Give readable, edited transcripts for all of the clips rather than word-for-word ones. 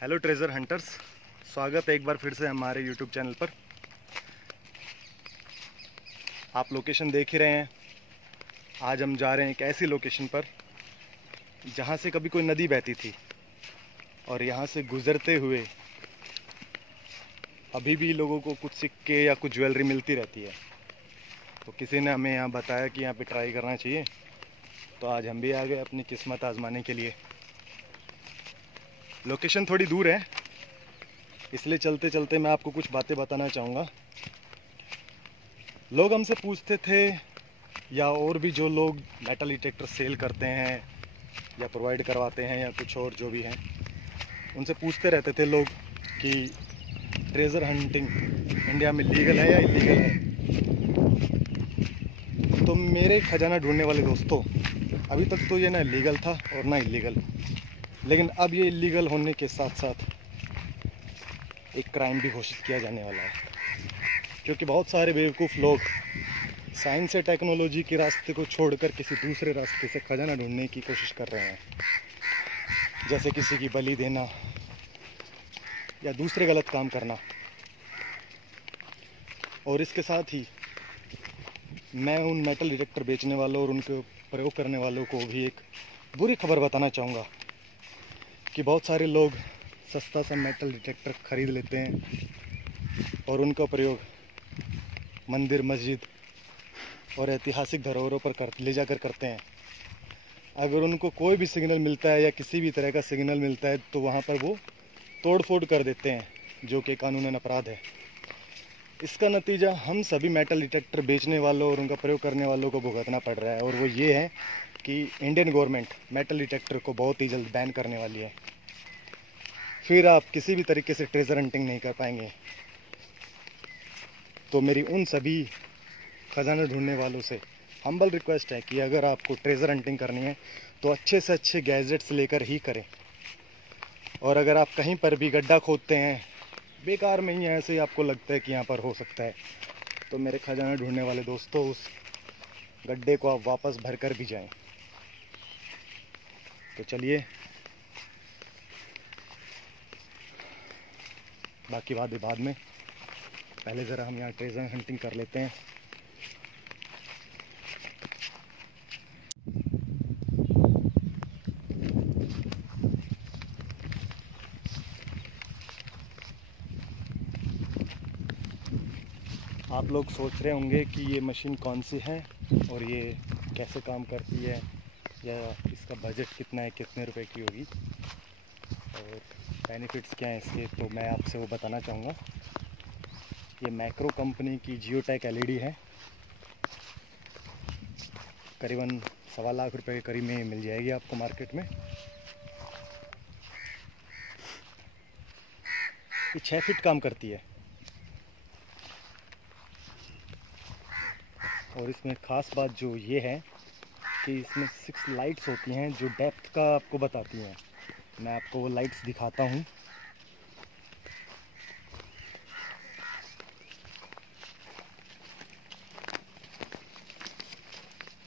Hello treasure hunters, स्वागत है एक बार फिर से हमारे यूट्यूब चैनल पर। आप लोकेशन देख ही रहे हैं। आज हम जा रहे हैं एक ऐसी लोकेशन पर जहां से कभी कोई नदी बहती थी और यहां से गुजरते हुए अभी भी लोगों को कुछ सिक्के या कुछ ज्वेलरी मिलती रहती है। तो किसी ने हमें यहाँ बताया कि यहाँ पे ट्राई करना चाहिए, तो आज हम भी आ गए अपनी किस्मत आजमाने के लिए। लोकेशन थोड़ी दूर है, इसलिए चलते चलते मैं आपको कुछ बातें बताना चाहूँगा। लोग हमसे पूछते थे, या और भी जो लोग मेटल डिटेक्टर सेल करते हैं या प्रोवाइड करवाते हैं या कुछ और जो भी हैं, उनसे पूछते रहते थे लोग कि ट्रेजर हंटिंग इंडिया में लीगल है या इलीगल है। तो मेरे खजाना ढूंढने वाले दोस्तों, अभी तक तो ये ना लीगल था और ना इलीगल, लेकिन अब ये इलीगल होने के साथ साथ एक क्राइम भी घोषित किया जाने वाला है, क्योंकि बहुत सारे बेवकूफ़ लोग साइंस या टेक्नोलॉजी के रास्ते को छोड़कर किसी दूसरे रास्ते से खजाना ढूंढने की कोशिश कर रहे हैं, जैसे किसी की बलि देना या दूसरे गलत काम करना। और इसके साथ ही मैं उन मेटल डिटेक्टर बेचने वालों और उनके प्रयोग करने वालों को भी एक बुरी खबर बताना चाहूँगा कि बहुत सारे लोग सस्ता सा मेटल डिटेक्टर खरीद लेते हैं और उनका प्रयोग मंदिर, मस्जिद और ऐतिहासिक धरोहरों पर ले जाकर करते हैं। अगर उनको कोई भी सिग्नल मिलता है या किसी भी तरह का सिग्नल मिलता है तो वहाँ पर वो तोड़ फोड़ कर देते हैं, जो कि कानूनन अपराध है। इसका नतीजा हम सभी मेटल डिटेक्टर बेचने वालों और उनका प्रयोग करने वालों को भुगतना पड़ रहा है, और वो ये है कि इंडियन गवर्नमेंट मेटल डिटेक्टर को बहुत ही जल्द बैन करने वाली है। फिर आप किसी भी तरीके से ट्रेजर हंटिंग नहीं कर पाएंगे। तो मेरी उन सभी खजाना ढूंढने वालों से हम्बल रिक्वेस्ट है कि अगर आपको ट्रेजर हंटिंग करनी है तो अच्छे से अच्छे गैजेट्स लेकर ही करें। और अगर आप कहीं पर भी गड्ढा खोदते हैं बेकार में ही, ऐसे ही आपको लगता है कि यहाँ पर हो सकता है, तो मेरे खजाना ढूंढने वाले दोस्तों, उस गड्ढे को आप वापस भर कर भी जाएं। तो चलिए, बाकी बात बाद में, पहले ज़रा हम यहाँ ट्रेजर हंटिंग कर लेते हैं। आप लोग सोच रहे होंगे कि ये मशीन कौन सी है और ये कैसे काम करती है, या इसका बजट कितना है, कितने रुपए की होगी और बेनिफिट्स क्या हैं इसके, तो मैं आपसे वो बताना चाहूँगा। ये मैक्रो कंपनी की जियोटेक एलईडी है। करीबन 1.25 लाख रुपए के करीब में मिल जाएगी आपको मार्केट में। ये 6 फीट काम करती है और इसमें ख़ास बात जो ये है कि इसमें 6 लाइट्स होती हैं जो डेप्थ का आपको बताती हैं। मैं आपको वो लाइट्स दिखाता हूँ।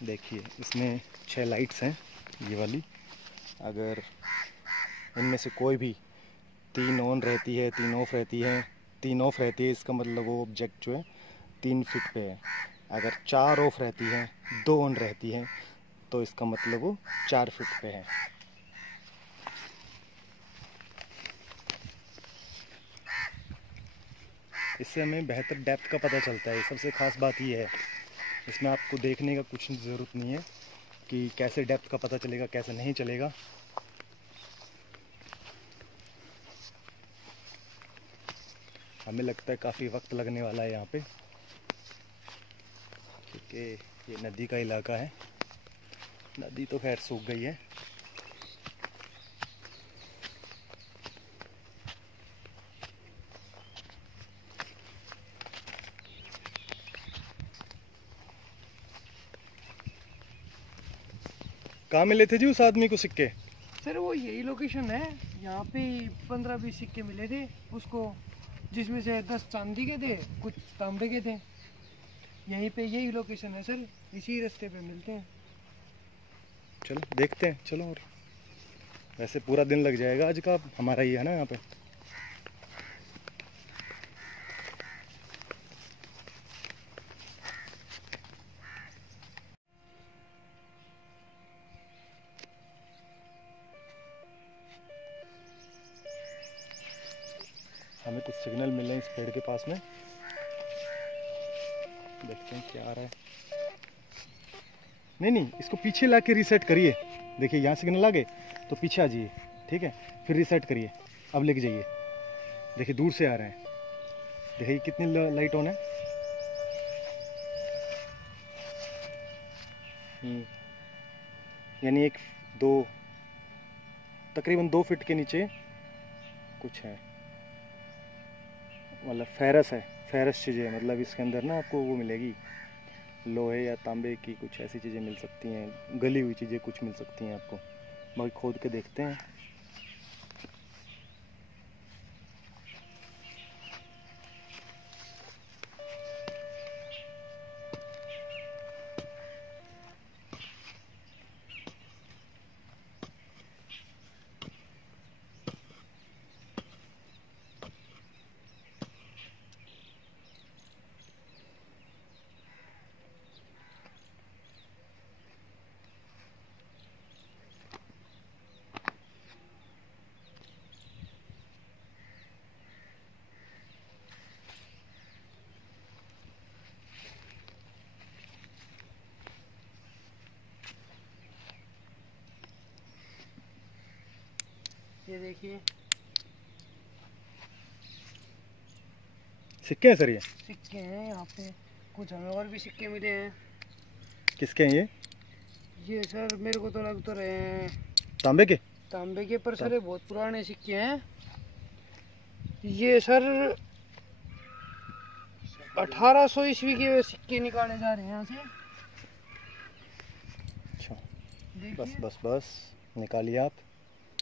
देखिए, इसमें 6 लाइट्स हैं ये वाली। अगर इनमें से कोई भी 3 ऑन रहती है, 3 ऑफ रहती है, 3 ऑफ रहती है, इसका मतलब वो ऑब्जेक्ट जो है 3 फीट पे है। अगर 4 ऑफ रहती हैं, 2 ऑन रहती हैं, तो इसका मतलब वो 4 फीट पे है। इससे हमें बेहतर डेप्थ का पता चलता है। सबसे ख़ास बात ये है, इसमें आपको देखने का कुछ ज़रूरत नहीं है कि कैसे डेप्थ का पता चलेगा, कैसे नहीं चलेगा। हमें लगता है काफ़ी वक्त लगने वाला है यहाँ पे, क्योंकि ये नदी का इलाका है। नदी तो खैर सूख गई है। कहाँ मिले थे जी उस आदमी को सिक्के? सर वो यही लोकेशन है, यहाँ पे 15-20 सिक्के मिले थे उसको, जिसमें से 10 चांदी के थे, कुछ तांबे के थे। यहीं पे यही लोकेशन है सर, इसी रास्ते पे मिलते हैं। चलो देखते हैं, चलो। और वैसे पूरा दिन लग जाएगा आज का, हमारा ही है ना यहाँ पे। हमें कुछ सिग्नल मिल रहे हैं इस पेड़ के पास में, देखते हैं क्या आ रहा है। नहीं, इसको पीछे ला के रीसेट करिए। देखिए यहाँ सिग्नल आ गए तो पीछे आ जाइए, ठीक है, फिर रीसेट करिए, अब लेके जाइए। देखिए दूर से आ रहे हैं, देखिए कितनी लाइट ऑन है। यानी तकरीबन 2 फीट के नीचे कुछ है, मतलब फेरस चीज़ें, मतलब इसके अंदर ना आपको वो मिलेगी, लोहे या तांबे की कुछ ऐसी चीज़ें मिल सकती हैं, गली हुई चीज़ें कुछ मिल सकती हैं आपको। बाकी खोद के देखते हैं। ये देखिए सिक्के हैं सर, ये सिक्के हैं यहाँ पे, कुछ हमें और भी सिक्के मिले हैं। किसके हैं ये सर मेरे को तो लग तो रहे हैं तांबे के। तांबे के, पर सर ये बहुत पुराने सिक्के हैं। ये सर 1800 ईस्वी के सिक्के निकाले जा रहे हैं यहाँ से। अच्छा, देखिए बस निकालिए आप।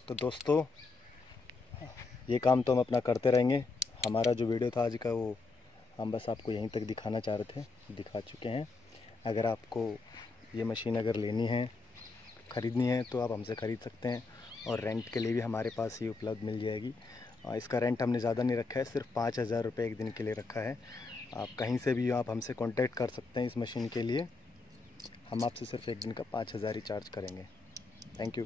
तो दोस्तों ये काम तो हम अपना करते रहेंगे। हमारा जो वीडियो था आज का, वो हम बस आपको यहीं तक दिखाना चाह रहे थे, दिखा चुके हैं। अगर आपको ये मशीन अगर लेनी है, ख़रीदनी है, तो आप हमसे ख़रीद सकते हैं, और रेंट के लिए भी हमारे पास ही उपलब्ध मिल जाएगी। इसका रेंट हमने ज़्यादा नहीं रखा है, सिर्फ 5000 रुपये एक दिन के लिए रखा है। आप कहीं से भी आप हमसे कांटेक्ट कर सकते हैं इस मशीन के लिए। हम आपसे सिर्फ एक दिन का 5000 ही चार्ज करेंगे। Thank you.